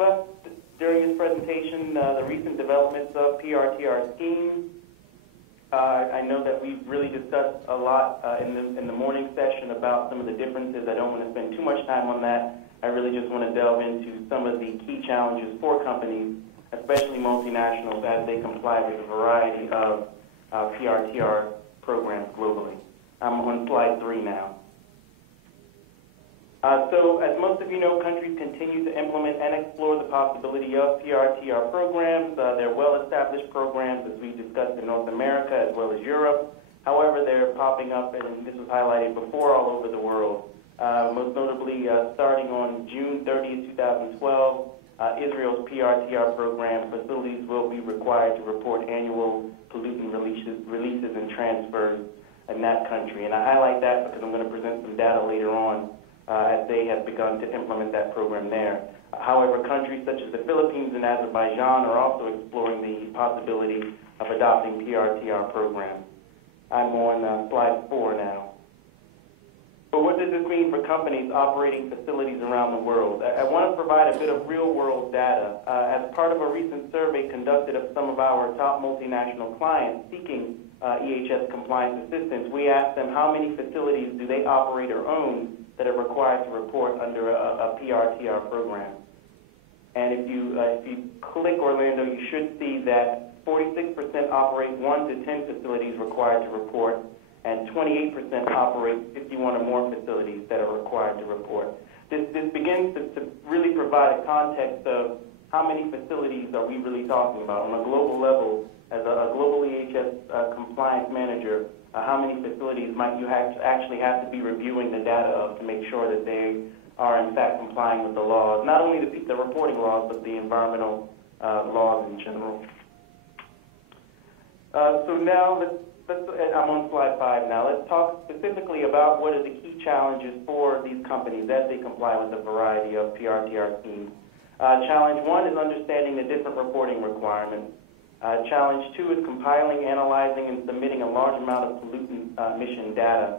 discussed during this presentation the recent developments of PRTR schemes. I know that we've really discussed a lot in the morning session about some of the differences. I don't want to spend too much time on that. I really just want to delve into some of the key challenges for companies, especially multinationals, as they comply with a variety of PRTR programs globally. I'm on slide 3 now. So as most of you know, countries continue to implement and explore the possibility of PRTR programs. They're well-established programs, as we discussed in North America as well as Europe. However, they're popping up, and this was highlighted before, all over the world. Most notably, starting on June 30th, 2012, Israel's PRTR program, facilities will be required to report annual pollutant releases and transfers in that country. And I highlight that because I'm going to present some data later on as they have begun to implement that program there. However, countries such as the Philippines and Azerbaijan are also exploring the possibility of adopting PRTR programs. I'm on slide 4 now. But what does this mean for companies operating facilities around the world? I want to provide a bit of real-world data. As part of a recent survey conducted of some of our top multinational clients seeking EHS compliance assistance, we asked them how many facilities do they operate or own that are required to report under a PRTR program. And if you click Orlando, you should see that 46% operate 1 to 10 facilities required to report, and 28% operate 51 or more facilities that are required to report. This begins to really provide a context of how many facilities are we really talking about on a global level. As a global EHS compliance manager, how many facilities might you actually have to be reviewing the data of to make sure that they are in fact complying with the laws, not only the reporting laws, but the environmental laws in general. So now I'm on slide 5 now. Let's talk specifically about what are the key challenges for these companies as they comply with a variety of PRTR schemes. Challenge 1 is understanding the different reporting requirements. Challenge 2 is compiling, analyzing, and submitting a large amount of pollutant emission data.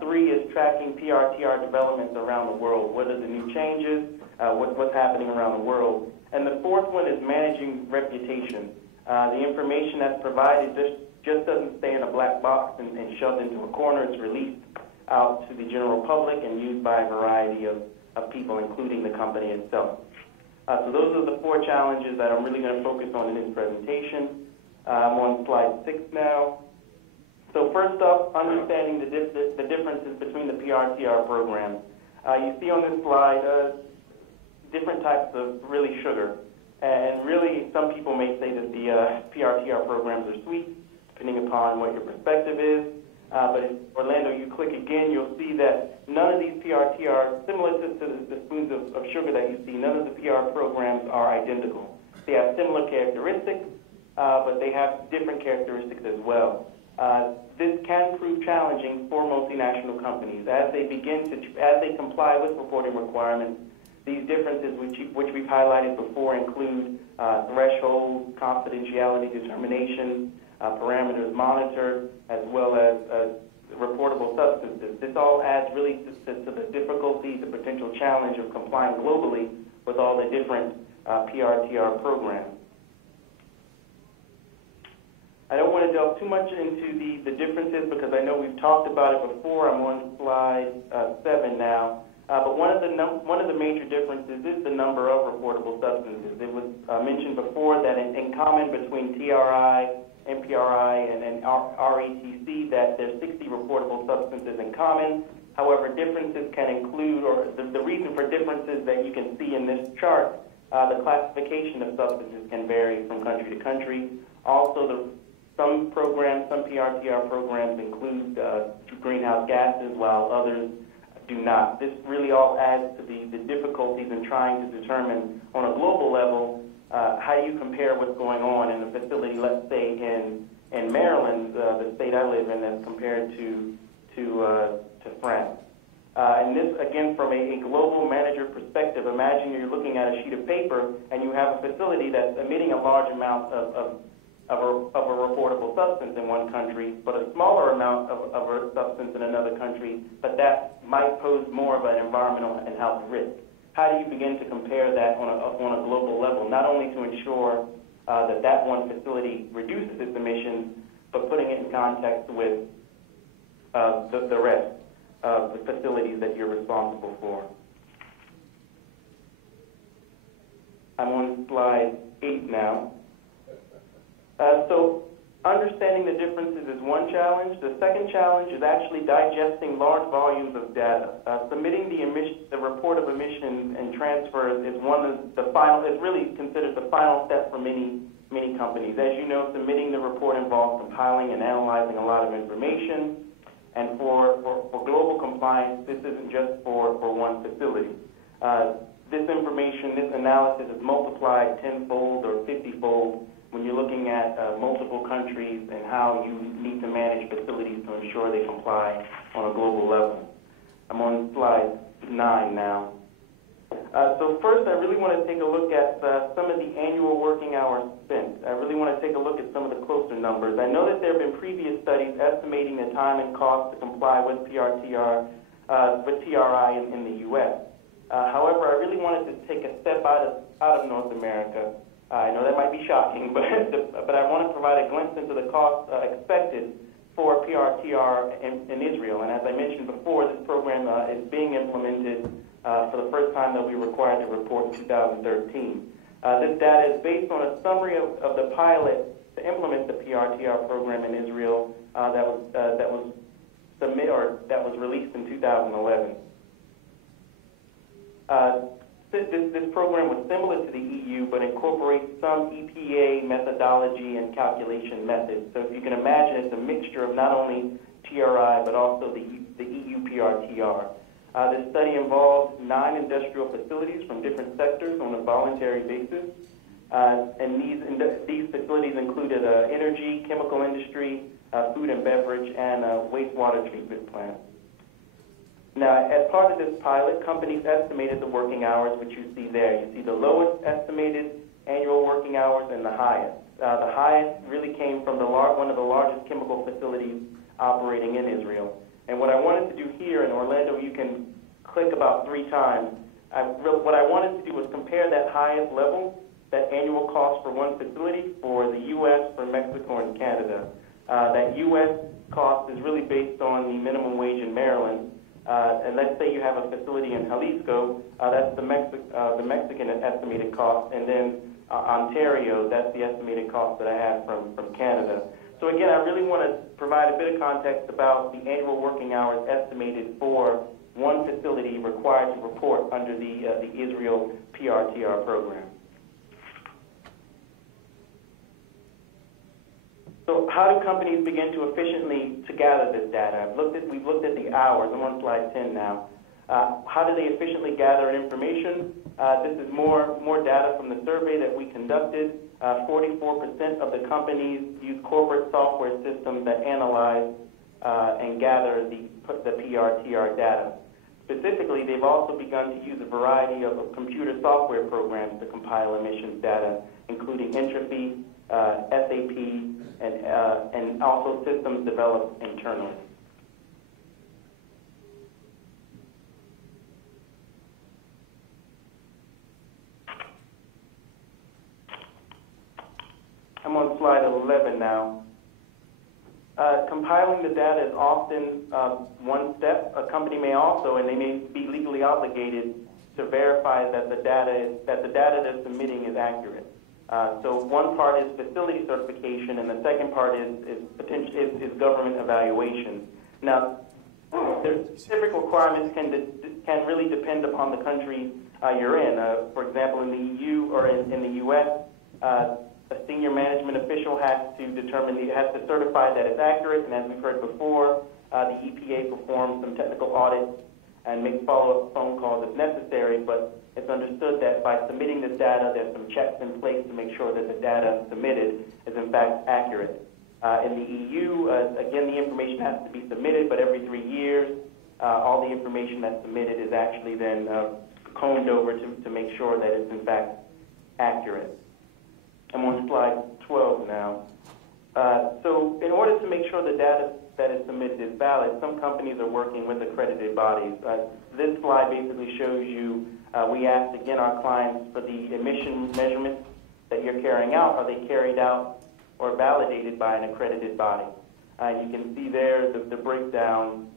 3 is tracking PRTR developments around the world. What are the new changes? What's happening around the world? And the 4th one is managing reputation. The information that's provided just doesn't stay in a black box and shoved into a corner. It's released out to the general public and used by a variety of people, including the company itself. So those are the 4 challenges that I'm really going to focus on in this presentation. I'm on slide 6 now. So first up, understanding the differences between the PRTR programs. You see on this slide different types of really sugar. And really, some people may say that the PRTR programs are sweet, depending upon what your perspective is. But in Orlando, you click again, you'll see that none of these PRTRs, similar to the spoons of sugar that you see, none of the PR programs are identical. They have similar characteristics, but they have different characteristics as well. This can prove challenging for multinational companies as they comply with reporting requirements. These differences, which we've highlighted before, include thresholds, confidentiality determinations, parameters monitored, as well as reportable substances. This all adds really to the difficulty, the potential challenge of complying globally with all the different PRTR programs. I don't want to delve too much into the differences because I know we've talked about it before. I'm on slide 7 now. But one of the major differences is the number of reportable substances. It was mentioned before that in common between TRI, MPRI, and RETC, that there's 60 reportable substances in common. However, differences can include, or the reason for differences that you can see in this chart, the classification of substances can vary from country to country. Also, some PRTR programs include greenhouse gases, while others do not. This really all adds to the difficulties in trying to determine on a global level how do you compare what's going on in a facility, let's say in Maryland, the state I live in, as compared to France. And this, again, from a global manager perspective, imagine you're looking at a sheet of paper and you have a facility that's emitting a large amount of a reportable substance in one country, but a smaller amount of a substance in another country, but that might pose more of an environmental and health risk. how do you begin to compare that on a global level, not only to ensure that one facility reduces its emissions, but putting it in context with the rest of the facilities that you're responsible for. I'm on slide 8 now. So understanding the differences is one challenge. The second challenge is actually digesting large volumes of data. Submitting the report of emissions and transfers is is really considered the final step for many companies. As you know, submitting the report involves compiling and analyzing a lot of information. And for global compliance, this isn't just for one facility. This information, this analysis is multiplied 10-fold or 50-fold when you're looking at multiple countries and how you need to manage facilities to ensure they comply on a global level. I'm on slide 9 now. So first, I really want to take a look at some of the annual working hours spent. I really want to take a look at some of the closer numbers. I know that there have been previous studies estimating the time and cost to comply with PRTR, with TRI in the U.S. However, I really wanted to take a step out of North America. I know that might be shocking, but I want to provide a glimpse into the cost expected for PRTR in Israel. And as I mentioned before, this program is being implemented for the first time that we were required to report in 2013. This data is based on a summary of the pilot to implement the PRTR program in Israel that was released in 2011. This program was similar to the EU, but incorporates some EPA methodology and calculation methods. So if you can imagine, it's a mixture of not only TRI, but also the EU PRTR. This study involved 9 industrial facilities from different sectors on a voluntary basis. And these facilities included energy, chemical industry, food and beverage, and wastewater treatment plants. Now, as part of this pilot, companies estimated the working hours, which you see there. You see the lowest estimated annual working hours and the highest. The highest really came from one of the largest chemical facilities operating in Israel. And what I wanted to do here in Orlando, you can click about 3 times. What I wanted to do was compare that highest level, that annual cost for one facility, for the U.S., for Mexico, and Canada. That U.S. cost is really based on the minimum wage in Maryland. And let's say you have a facility in Jalisco, that's the Mexican estimated cost, and then Ontario, that's the estimated cost that I have from Canada. So again, I really want to provide a bit of context about the annual working hours estimated for one facility required to report under the Israel PRTR program. So how do companies begin to efficiently gather this data? We've looked at the hours. I'm on slide 10 now. How do they efficiently gather information? This is more data from the survey that we conducted. 44% of the companies use corporate software systems that analyze and gather the PRTR data. Specifically, they've also begun to use a variety of computer software programs to compile emissions data, including Entropy, SAP, and also systems developed internally. I'm on slide 11 now. Compiling the data is often one step. A company may also, and they may be legally obligated to verify that the data they're submitting is accurate. So one part is facility certification, and the second part is government evaluation. Now, their specific requirements can really depend upon the country you're in. For example, in the EU or in the U.S., a senior management official has to certify that it's accurate, and as we've heard before, the EPA performs some technical audits and makes follow-up phone calls if necessary, but it's understood that by submitting this data, there's some checks in place to make sure that the data submitted is in fact accurate. In the EU, again, the information has to be submitted, but every 3 years, all the information that's submitted is actually then combed over to make sure that it's in fact accurate. I'm on slide 12 now. So in order to make sure the data that is submitted is valid, some companies are working with accredited bodies. This slide basically shows you, we asked again our clients for the emission measurements that you're carrying out, are they carried out or validated by an accredited body? You can see there the breakdown,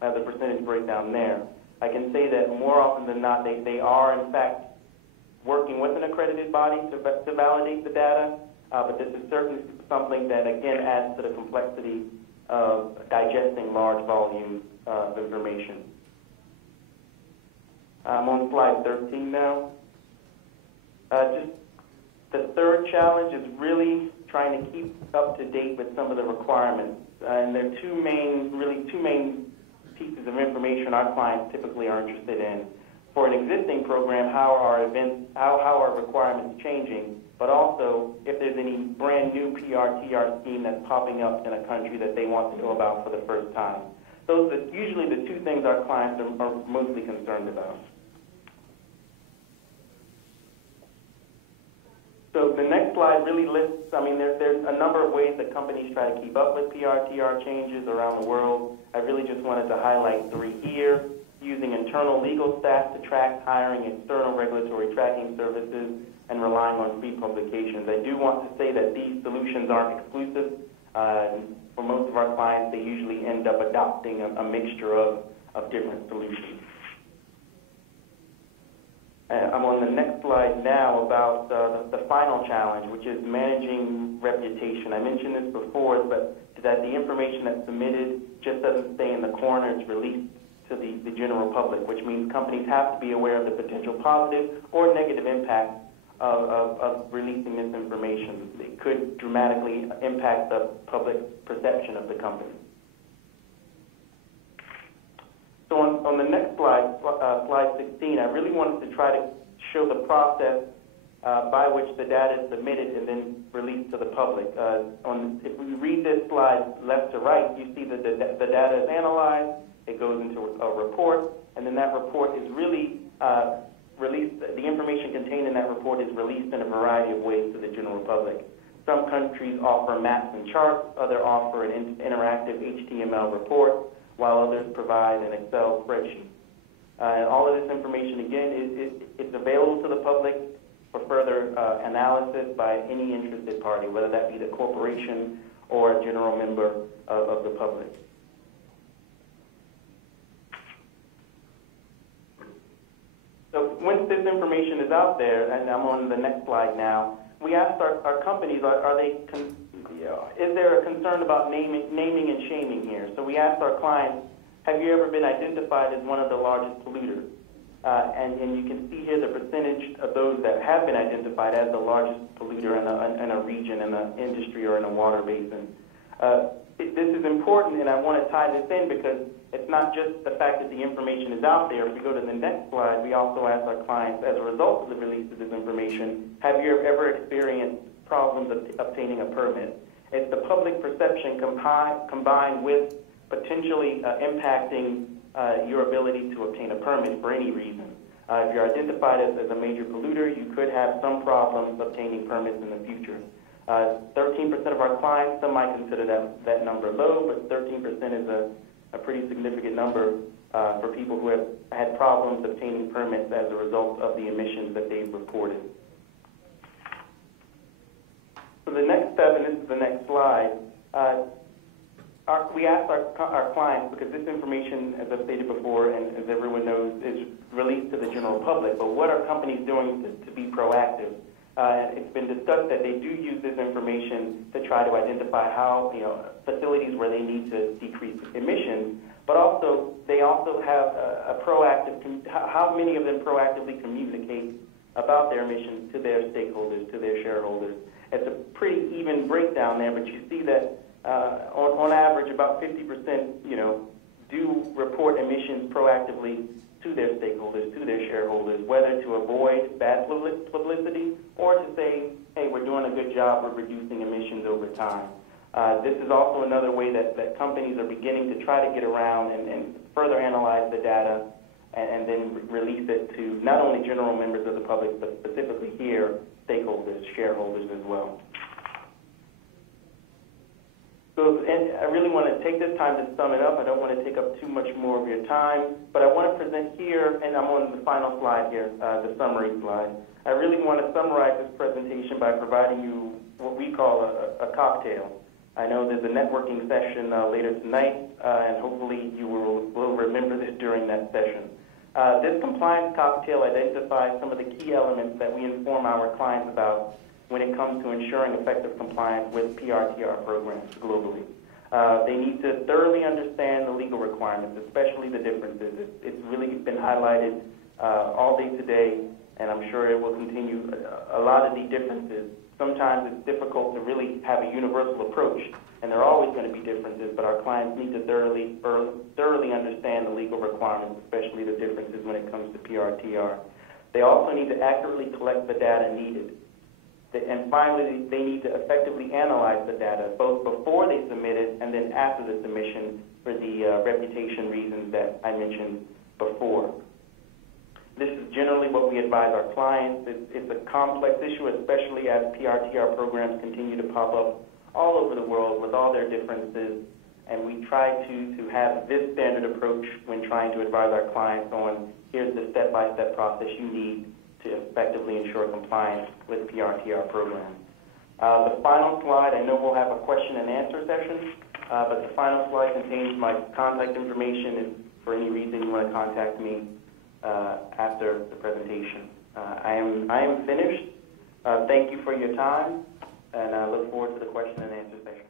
the percentage breakdown there. I can say that more often than not, they are in fact working with an accredited body to validate the data, but this is certainly something that again adds to the complexity of digesting large volumes of information. I'm on slide 13 now. Just the third challenge is really trying to keep up to date with some of the requirements. And there are two main pieces of information our clients typically are interested in. For an existing program, how are requirements changing, but also if there's any brand new PRTR scheme that's popping up in a country that they want to know about for the first time. Those are usually the two things our clients are mostly concerned about. So the next slide really lists, there's a number of ways that companies try to keep up with PRTR changes around the world. I really just wanted to highlight three here. Using internal legal staff to track, hiring external regulatory tracking services, and relying on free publications. I do want to say that these solutions aren't exclusive. For most of our clients, they usually end up adopting a mixture of different solutions. I'm on the next slide now about the final challenge, which is managing reputation. I mentioned this before, but that the information that's submitted just doesn't stay in the corner, it's released to the general public, which means companies have to be aware of the potential positive or negative impact of releasing this information. It could dramatically impact the public perception of the company. So on the next slide, slide 16, I really wanted to try to show the process by which the data is submitted and then released to the public. If we read this slide left to right, you see that the data is analyzed, it goes into a report, and then that report is really released. The information contained in that report is released in a variety of ways to the general public. Some countries offer maps and charts, others offer an interactive HTML report, while others provide an Excel spreadsheet. And all of this information, again, it's available to the public for further analysis by any interested party, whether that be the corporation or a general member of the public. So once this information is out there, and I'm on the next slide now, we asked our companies, is there a concern about naming and shaming here? So we asked our clients, have you ever been identified as one of the largest polluters? And you can see here the percentage of those that have been identified as the largest polluter in a region, in an industry, or in a water basin. This is important, and I want to tie this in because it's not just the fact that the information is out there. If we go to the next slide, we also ask our clients, as a result of the release of this information, have you ever experienced problems obtaining a permit? It's the public perception combined with potentially impacting your ability to obtain a permit for any reason. If you're identified as a major polluter, you could have some problems obtaining permits in the future. 13% of our clients, some might consider that number low, but 13% is a pretty significant number for people who have had problems obtaining permits as a result of the emissions that they've reported. So the next step, and this is the next slide, we asked our clients, because this information, as I've stated before, and as everyone knows, is released to the general public, but what are companies doing to be proactive? It's been discussed that they do use this information to try to identify how, facilities where they need to decrease emissions, but also they also have a proactive, how many of them proactively communicate about their emissions to their stakeholders, to their shareholders. It's a pretty even breakdown there, but you see that on average about 50%, do report emissions proactively to their stakeholders, to their shareholders, whether to avoid bad publicity or to say, hey, we're doing a good job of reducing emissions over time. This is also another way that companies are beginning to try to get around and further analyze the data and then release it to not only general members of the public, but specifically here, stakeholders, shareholders as well. So, and I really want to take this time to sum it up. I don't want to take up too much more of your time, but I want to present here, and I'm on the final slide here, the summary slide. I really want to summarize this presentation by providing you what we call a cocktail. I know there's a networking session later tonight, and hopefully you will remember this during that session. This compliance cocktail identifies some of the key elements that we inform our clients about when it comes to ensuring effective compliance with PRTR programs globally. They need to thoroughly understand the legal requirements, especially the differences. It's really been highlighted all day today, and I'm sure it will continue. A lot of the differences, sometimes it's difficult to really have a universal approach, and there are always going to be differences, but our clients need to thoroughly understand the legal requirements, especially the differences when it comes to PRTR. They also need to accurately collect the data needed. And finally, they need to effectively analyze the data, both before they submit it and then after the submission for the reputation reasons that I mentioned before. This is generally what we advise our clients. It's a complex issue, especially as PRTR programs continue to pop up all over the world with all their differences, and we try to have this standard approach when trying to advise our clients on here's the step-by-step process you need to effectively ensure compliance with PRTR programs. The final slide, I know we'll have a question and answer session, but the final slide contains my contact information if for any reason you want to contact me after the presentation. I am finished. Thank you for your time, and I look forward to the question and answer session.